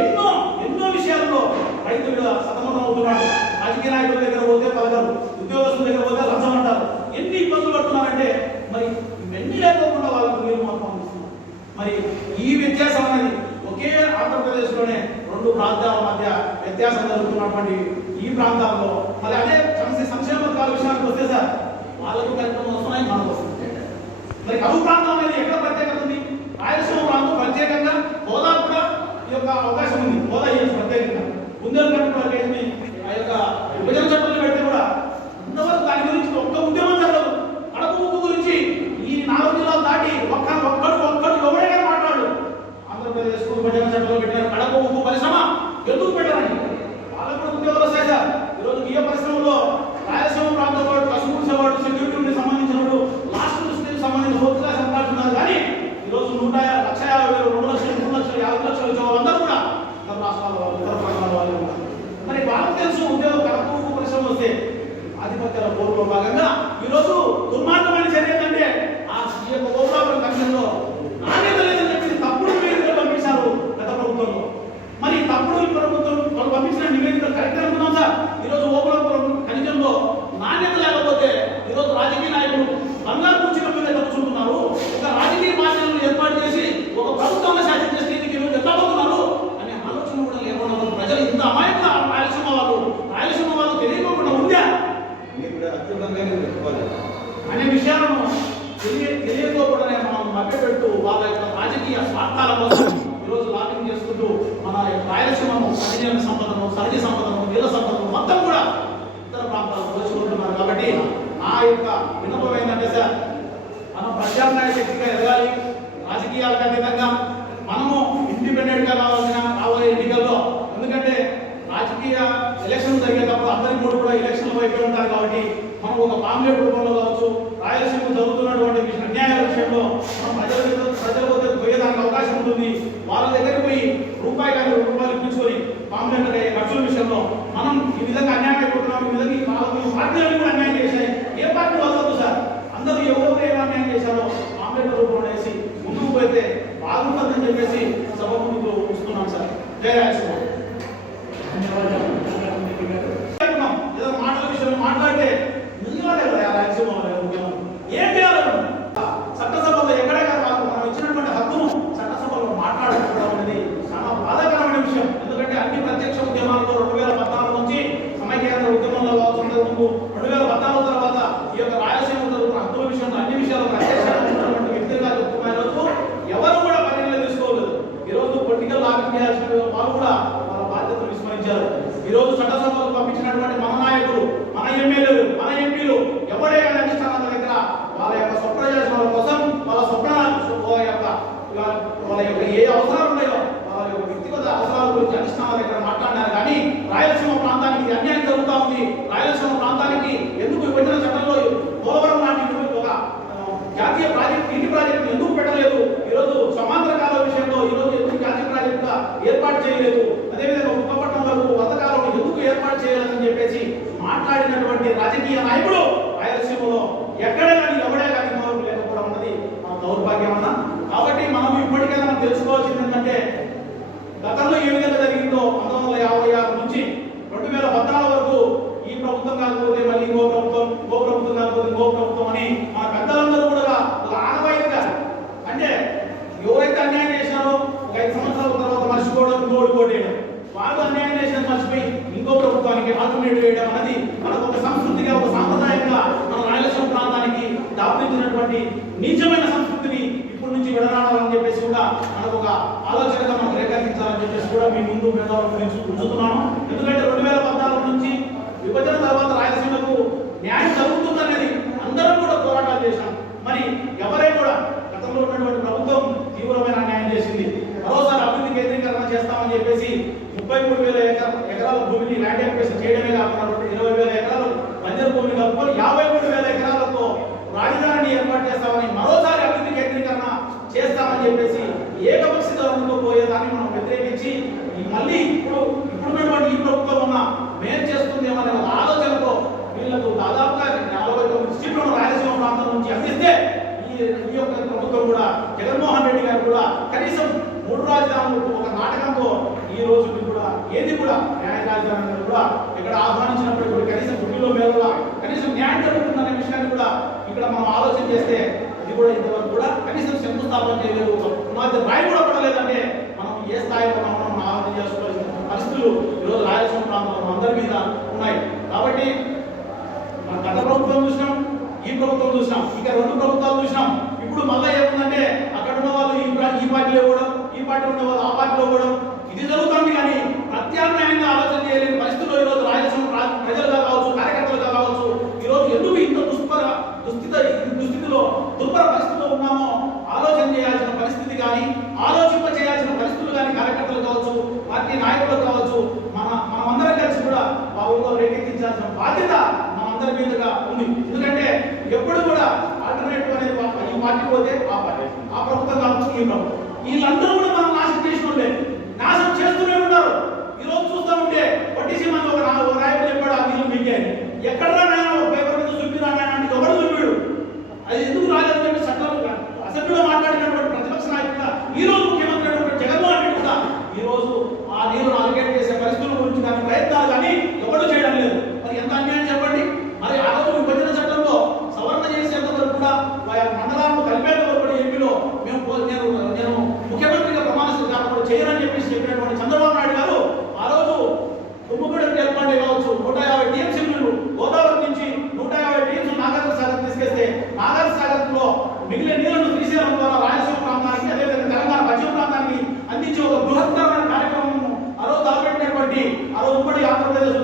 ఎన్నో ఎన్నో విషయాల్లో రైతులు సతమతం అవుతున్నాడు రాజకీయ నాయకుల దగ్గర పోతే పలకరు. ఉద్యోగస్తుల దగ్గర పోతే లంచం అంటారు. ఎన్ని ఇబ్బందులు పడుతున్నారంటే మరి ఇవన్నీ లేకుండా వాళ్ళకు మీరు మాత్రం అందిస్తున్నారు. మరి ఈ వ్యత్యాసం అనేది ఒకే ఆంధ్రప్రదేశ్లోనే రెండు ప్రాంతాల మధ్య వ్యత్యాసం జరుగుతున్నటువంటి ఈ ప్రాంతాల్లో. మరి అదే సమస్య సంక్షేమ పథకాల విషయానికి వస్తే సార్ వాళ్ళకు కార్యక్రమం వస్తున్నాయి మనకు వస్తుంది మరి కరువు ప్రాంతం అనేది ఎక్కడ ప్రత్యేకత ఖనిజ సంపదను సహజ సంపదను నీళ్ళ సంపదను మొత్తం కూడా ఇతర ప్రాంతాలు దోచుకుంటున్నారు. కాబట్టి నా యొక్క వినపం ఏంటంటే సార్ మనం ప్రత్యామ్నాయ శక్తిగా ఎదగాలి. రాజకీయాలకు అతీతంగా మనము ఇండిపెండెంట్గా కావాల్సిన రాబోయే ఎన్నికల్లో. ఎందుకంటే రాజకీయ ఎలక్షన్ జరిగేటప్పుడు అందరి మూడు కూడా ఎలక్షన్లు అయిపోయి ఉంటారు కాబట్టి మనం ఒక పాంప్లెట్ రూపంలో కావచ్చు రాయలసీమ జరుగుతున్నటువంటి విషయం ఇప్పించుకొని పాంప్లెట్ ఖర్చుల విషయంలో మనం ఈ విధంగా అన్యాయం అయిపోతున్నాం ఈ విధంగా ఈ పాలకులు పార్టీలను కూడా అన్యాయం చేశాయి. ఏ పార్టీ వదలదు సార్? అందరూ ఎవరు ఏ అన్యాయం చేశారో పాంప్లెట్ రూపంలో వేసి ముందుకు పోతే బాగుంటుందని చెప్పేసి సభ ముందుకు వస్తున్నాం సార్ జయ రాయలసీమ అనుకున్నాం. ఏదో మాటల విషయంలో మాట్లాడితే నిజమే కదా ఆ రాయలసీమ వాళ్ళ ఉద్యమం. ఏం చేయాలి మనం? చట్టసభలో ఎక్కడే కాదు మాకు మనం ఇచ్చినటువంటి హక్కును చట్టసభలో మాట్లాడకపోవడం అనేది చాలా బాధాకరమైన విషయం ఎందుకంటే అన్ని ప్రత్యక్ష ఉద్యమాల్లో రెండు వేల పద్నాలుగు నుంచి సమైక్యాంధ్ర ఉద్యమంలో కావచ్చు ముందు రెండు వేల పద్నాలుగు తర్వాత ఈ యొక్క రాయలసీమ జరుగుతున్న హక్కుల విషయంలో అన్ని విషయాలు ప్రత్యక్షంగా ఉన్నటువంటి వ్యక్తులుగా చెప్తున్న ఈ రోజు ఎవరు కూడా పరిగణన తీసుకోలేదు ఈ రోజు పొలిటికల్ లాబింగ్ చేయాల్సిన వాళ్ళు కూడా వాళ్ళ బాధ్యతలు విస్మరించారు ఈ రోజు చట్టసభకు పంపించినటువంటి మన నాయకులు మన ఎమ్మెల్యేలు మన ఎంపీలు ఎవరే కానీ అధిష్టానాల దగ్గర వాళ్ళ యొక్క స్వప్రయోజనాల కోసం వాళ్ళ స్వప్న వాళ్ళ యొక్క వాళ్ళ యొక్క ఏ అవసరాలు ఉన్నాయో వాళ్ళ యొక్క వ్యక్తిగత అవసరాల గురించి అధిష్టానాల దగ్గర మాట్లాడినారు కానీ రాయలసీమ ప్రాంతానికి ఇది అన్యాయం జరుగుతా ఉంది రాయలసీమ ప్రాంతానికి ఎందుకు విభజన చట్టంలో పోలవరం లాంటి ఒక ఆ, జాతీయ ప్రాజెక్ట్ నీటి ప్రాజెక్ట్ ఎందుకు పెట్టలేదు? ఈరోజు సమాంతర కాల విషయంలో ఈరోజు ఎందుకు జాతీయ ప్రాజెక్ట్ ఏర్పాటు చేయలేదు? అదేవిధంగా ఉప్పపట్నం వరకు కాలం ఎందుకు ఏర్పాటు చేయలేదని చెప్పేసి మాట్లాడినటువంటి రాజకీయ నాయకుడు రాయలసీమలో ఎక్కడే కానీ ఎవడే కానీ ఇంతవరకు లేకపోవడం అన్నది మన దౌర్భాగ్యం అన్న. కాబట్టి మనం ఇప్పటికైనా మనం తెలుసుకోవాల్సింది ఏంటంటే గతంలో ఏ విధంగా జరిగిందో పంతొమ్మిది వందల యాభై ఆరు నుంచి రెండు వేల పద్నాలుగు వరకు ఈ ప్రభుత్వం కాకపోతే మళ్ళీ ఇంకో ప్రభుత్వం ఇంకో ప్రభుత్వం కాకపోతే ఇంకో ప్రభుత్వం అని మన పెద్దలందరూ అంటే ఎవరైతే అన్యాయం చేసినారో ఒక ఐదు సంవత్సరాల తర్వాత మర్చిపోవడం ఇంకోటి కోటేయడం వాళ్ళు అన్యాయం చేసిన మర్చిపోయి ఇంకో ప్రభుత్వానికి ఆల్టర్నేట్ వేయడం అనేది మనకు ఒక సంస్కృతిగా ఒక సాంప్రదాయంగా మన రాయలసీమ ప్రాంతానికి దాపురించినటువంటి నిజమైన సంస్కృతిని ఇప్పటి నుంచి విడనాడాలని చెప్పేసి కూడా మనకు ఒక ఆలోచనగా మనం రేఖాంకించాలని చెప్పేసి కూడా మీ ముందు మేధావులు గురించి ఉంచుతున్నాను ఎందుకంటే రెండు వేల పద్నాలుగు నుంచి విభజన తర్వాత రాయలసీమకు న్యాయం జరుగుతుందనేది అందరం కూడా పోరాటాలు చేశాం మరి ఎవరే కూడా గతంలో ఉన్నటువంటి ప్రభుత్వం తీవ్రమైన అన్యాయం చేసింది మరోసారి అభివృద్ధి కేంద్రీకరణ చేస్తామని చెప్పేసి ముప్పై మూడు వేల ఎకరాల భూమిని ల్యాండ్ ఎక్వేషన్ చేయడమే కాకుండా ఇరవై వేల ఎకరాలు బంజరు భూమిని కలుపుకొని యాభై మూడు వేల ఎకరాలతో రాజధానిని ఏర్పాటు చేస్తామని మరోసారి అభివృద్ధి కేంద్రీకరణ చేస్తామని చెప్పేసి ఏకపక్ష ధోరణితో పోయేదాన్ని మనం వ్యతిరేకించి మళ్ళీ ఇప్పుడు ఇప్పుడున్నటువంటి ఈ ప్రభుత్వం ఉన్న మేలు చేస్తుందేమనే అనే ఆలోచనతో వీళ్ళకు దాదాపుగా నలభై తొమ్మిది సీట్లను రాయలసీమ ప్రాంతం నుంచి అందిస్తే ఈ ఈ యొక్క ప్రభుత్వం కూడా జగన్మోహన్ రెడ్డి గారు కూడా ఏది కూడా న్యాయ రాజధాని కూడా ఇక్కడ ఆహ్వానించినప్పుడు కూడా కనీసం గుడిలో మేలలా కనీసం న్యాయం జరుగుతుందనే విషయాన్ని కూడా ఇక్కడ మనం ఆలోచన చేస్తే ఇది కూడా ఇంతవరకు కూడా కనీసం శంకుస్థాపన చేయలేదు మాది రాయి కూడా పడలేదంటే మనం ఏ స్థాయిలో మనం ఆలోచన చేసుకోవాల్సిన పరిస్థితులు ఈరోజు రాయలసీమ ప్రాంతంలో అందరి మీద ఉన్నాయి. కాబట్టి మన గత ప్రభుత్వం చూసినాం ఈ ప్రభుత్వం చూసినాం ఇక రెండు ప్రభుత్వాలు చూసినాం. ఇప్పుడు మళ్ళీ ఏముందంటే అక్కడ ఉన్న వాళ్ళు ఈ పార్టీలో ఇవ్వడం ఈ పార్టీలో ఉన్న వాళ్ళు ఆ పార్టీలో ఇవ్వడం. ఇది జరుగుతుంది కానీ ప్రత్యామ్నాయంగా ఆలోచన చేయలేని పరిస్థితుల్లో రోజు రాయలసీమ ప్రజలుగా కావచ్చు కార్యకర్తలుగా కావచ్చు ఈరోజు ఎందుకు ఇంత దుష్పర దుస్థితి దుస్థితిలో దుర్భర పరిస్థితిలో ఉన్నామో ఆలోచన చేయాల్సిన పరిస్థితి కానీ ఆలోచింప చేయాల్సిన పరిస్థితులు కానీ కార్యకర్తలు కావచ్చు పార్టీ నాయకులు కావచ్చు మన మనమందరం కలిసి కూడా ఆ ఊళ్ళో రేకెత్తించాల్సిన బాధ్యత మనందరి మీదుగా ఉంది. ఎందుకంటే ఎప్పుడు కూడా ఆల్టర్నేటివ్ అనేది ఈ పార్టీ పోతే ఆ పార్టీ ఆ ప్రభుత్వం కావచ్చు ఈ ప్రభుత్వం. వీళ్ళందరూ కూడా మనం నాశనం చేసిన వాళ్ళే. உங்களுடைய ஆந்திர பிரதேச